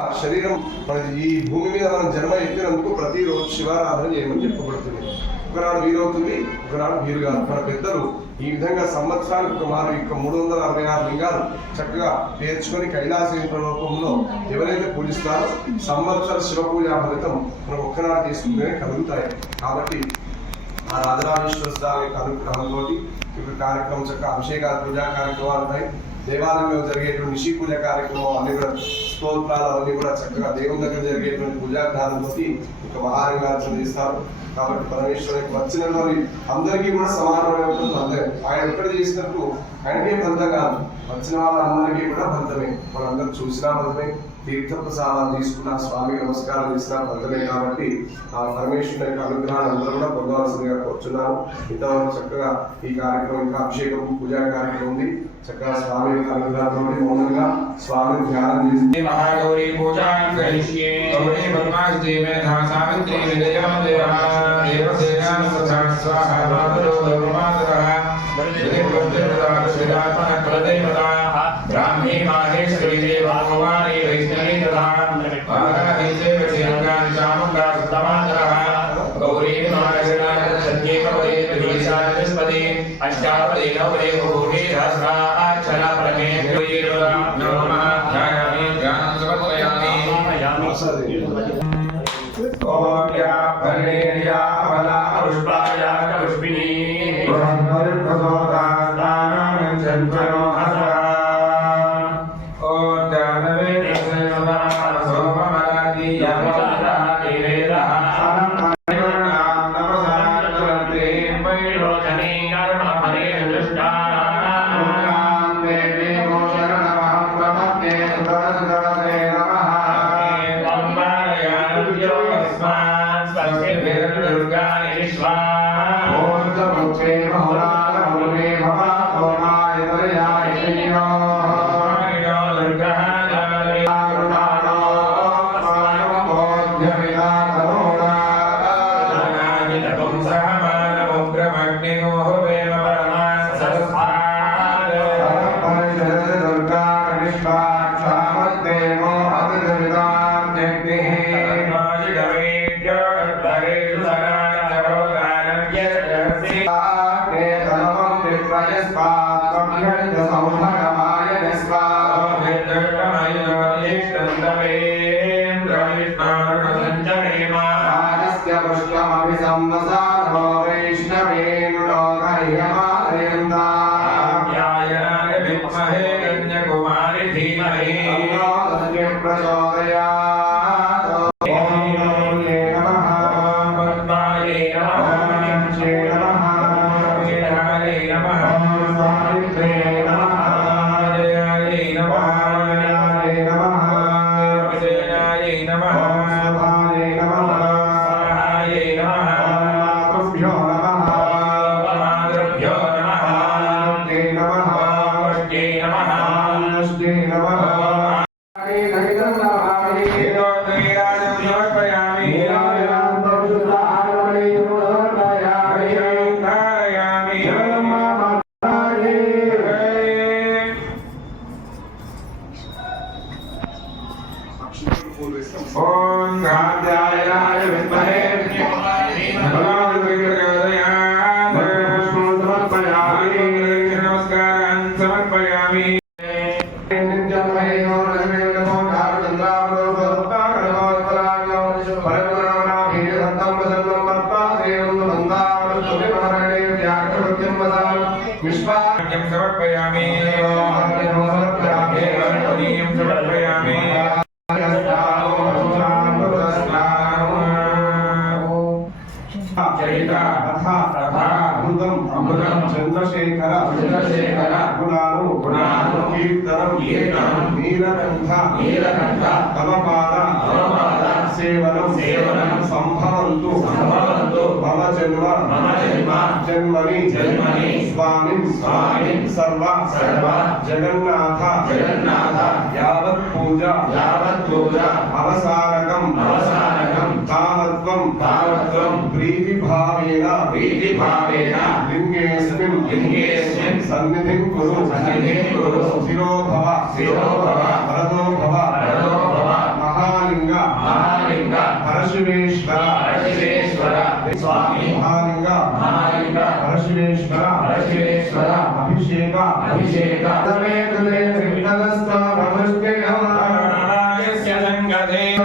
ఆ శరీరం మన ఈ భూమి మీద మనం జన్మ ఎత్తినందుకు ప్రతిరోజు శివారాధన చేయమని చెప్పబడుతుంది ఒకనాడు వీరవుతుంది ఒకనాడు వీరు కాదు మన పెద్దలు ఈ విధంగా సంవత్సరానికి సుమారు ఇక మూడు వందల అరవై ఆరు లింగాలు చక్కగా పేర్చుకొని కైలాస లోకంలో ఎవరైతే పూజిస్తారో సంవత్సర శివ పూజా ఫలితం మనం ఒక్కనాడు తీసుకుంటేనే కలుగుతాయి. కాబట్టి ఆ రాజరాజేశ్వర స్వామి యొక్క అనుగ్రహంతో ఇప్పుడు కార్యక్రమం చక్కగా అభిషేకాలు పూజా కార్యక్రమాలు ఉన్నాయి. దేవాలయంలో జరిగేటువంటి నిషి పూజ కార్యక్రమం అన్ని కూడా స్తోత్రాలు అవన్నీ కూడా చక్కగా దేవుని దగ్గర జరిగేటువంటి పూజా విధానంతో ఒక మహారంగార్చన చేస్తారు. కాబట్టి పరమేశ్వరునికి వచ్చిన అందరికీ కూడా సమానమైన ఉంటుంది అందరూ. ఆయన ఎక్కడ చేసినట్టు ఆయనకే బంధం కాదు వచ్చిన వాళ్ళందరికీ కూడా బంధమే మనందరం చూసినా బంధమే తీర్థ ప్రసాదాలు తీసుకున్న స్వామి నమస్కారం చేసిన భక్తులే కాబట్టి ఆ పరమేశ్వరుని యొక్క అనుగ్రహాన్ని అందరూ కూడా పొందవలసిందిగా కోరుచున్నాను ఇంతవరకు చక్కగా ఈ కార్యక్రమం ఇంకా అభిషేకం పూజా కార్యక్రమం ఉంది చక్కగా స్వామి యొక్క అనుగ్రహంతో మౌనంగా స్వామిని ధ్యానం చేసి మహాగౌరీ పూజా కరిష్యే గౌరీ పరమాశ్రీ మేధా సావిత్రి విజయ దేవ దేవ సేనా స్వాహ మాతరో మాతరః ప్రతిపత్తిరదాత శ్రీరాత్మన ప్రదేవతా ಜ್ಞಾನ నమః. అమృతం అమృతం చంద్రశేఖర చంద్రశేఖర గుణాలు గుణాలు కీర్తనం కీర్తనం నీలకంఠ నీలకంఠ తమపాద తమపాద సేవనం సేవనం సంభవంతు సంభవంతు మమ జన్మ మమ జన్మ జన్మని జన్మని స్వామిన్ స్వామిన్ సర్వ సర్వ జగన్నాథ జగన్నాథ యావత్ పూజ యావత్ పూజ అవసానకం సన్నిధిం కురు సన్నిధిం కురు. శిరో భవ శిరో భవ. వరదో భవ వరదో భవ. మహాలింగ మహాలింగ. పరశువేశ్వర పరశువేశ్వర. స్వామి మహాలింగ మహాలింగ. పరశువేశ్వర పరశువేశ్వర. అభిషేక. అభిషేక. తమే కులే త్రివిధ స్థావరముష్టిహం నారాయణ సంగదే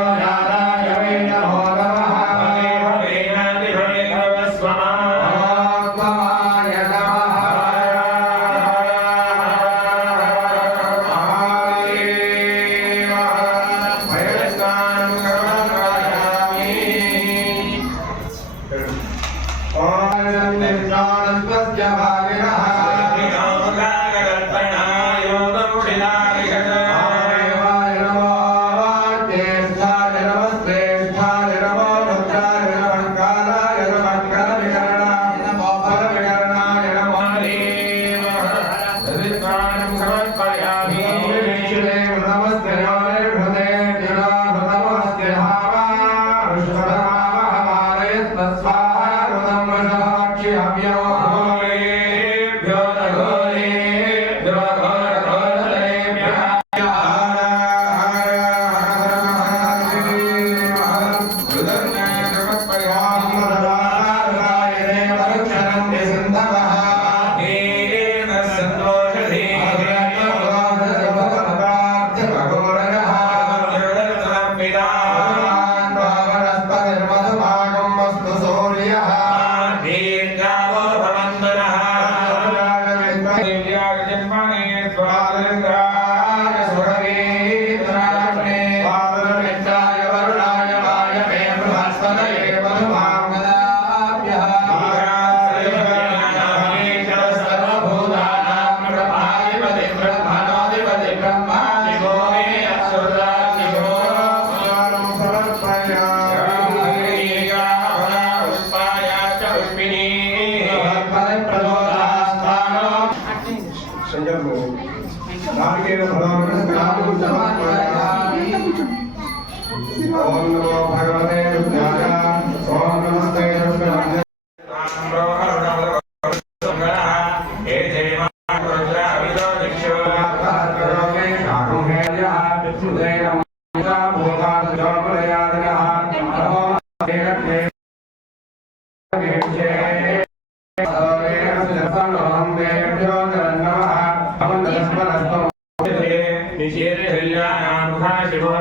நாராயணம்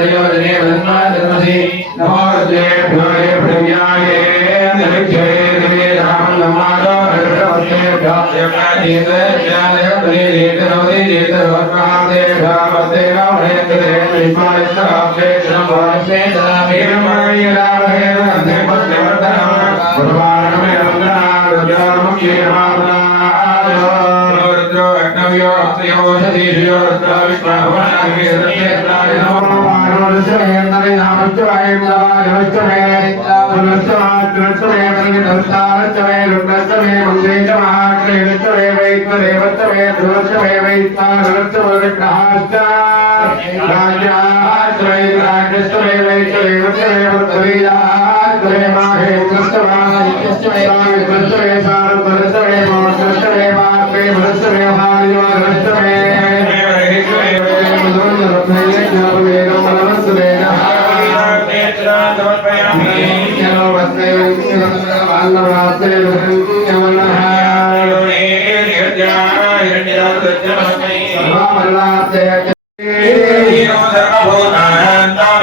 देवदने ब्रह्मा धर्मसे नमो रुद्रे भ्योरे प्रव्याये नमिक्षये दिवे राम नमादा हृदवते भ्याते प्रणीत ज्ञानय प्रणीत नवदे जेत वर्णादे भ्यावते रामणे कृते विपायत आपसे श्रमवासे दामीर माय रामहे रंधे पत्ते वर्धनम गुरुवारमे रंधनाम रुद्रामम येरमादना आयो रुद्रो अग्नव्यो अत्रियो ओषधीशो रुद्रा विश्वाभवनाग्रे रंधे प्राणिनमो పునరుత్సవే నామృత్యువే నవాగమత్యువే పునరుత్సవాత్మత్వే మనస్తారత్వే రుణత్వే మంగేత మహాక్రేణత్వే వైత్వరేవత్వే ధ్రువత్వే వైత్వానత్వగ్రహాశ్చ రాజ్యాత్వే రాజ్యత్వే వైత్వరేవత్వే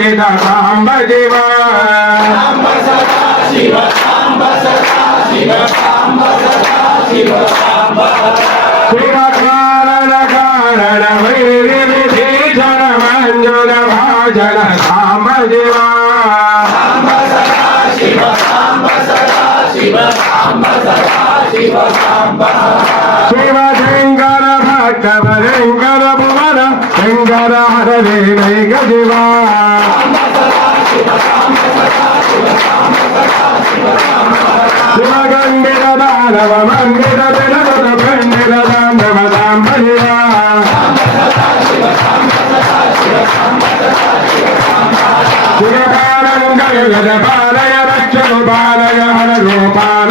శివ సాంబ జీవా శివకారణ కారణ వైరి విభీషణ మంజుల భాజన సాంబ జీవా శివ శంకర భక్తవ శంకర భువన శంకర హరే నైక జీవా శివగండిర దానవ మందిర తిలగత పండిర దానవ సాంబ పాలయ రక్షను పాలయ హర గోపాల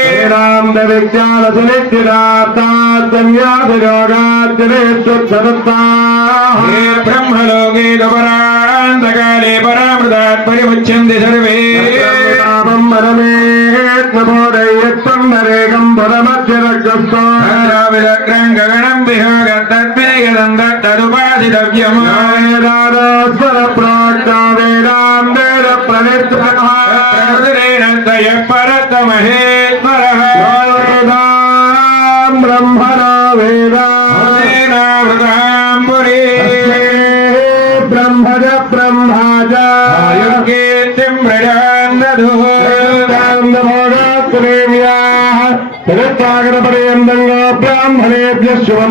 வேதாந்த விஞ்ஞான சுனித்திராத்தாத்தன்யாதிரோகாத்திரேத்துத்ததத்தாஹே பிரம்மலோகே நபராந்தகாலே பராமிருதாத் பரிமுச்சந்தி சர்வே மனமே போதையத்தம் நரேகம் பரமத்திரக்கஸ்தோ விலக்ரங்ககணம் விஹோக தத்வினயதந்த ததுபாதிதவ்யமாதாஸ்வர பிராக்தா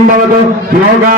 സംഭവത് യോഗാ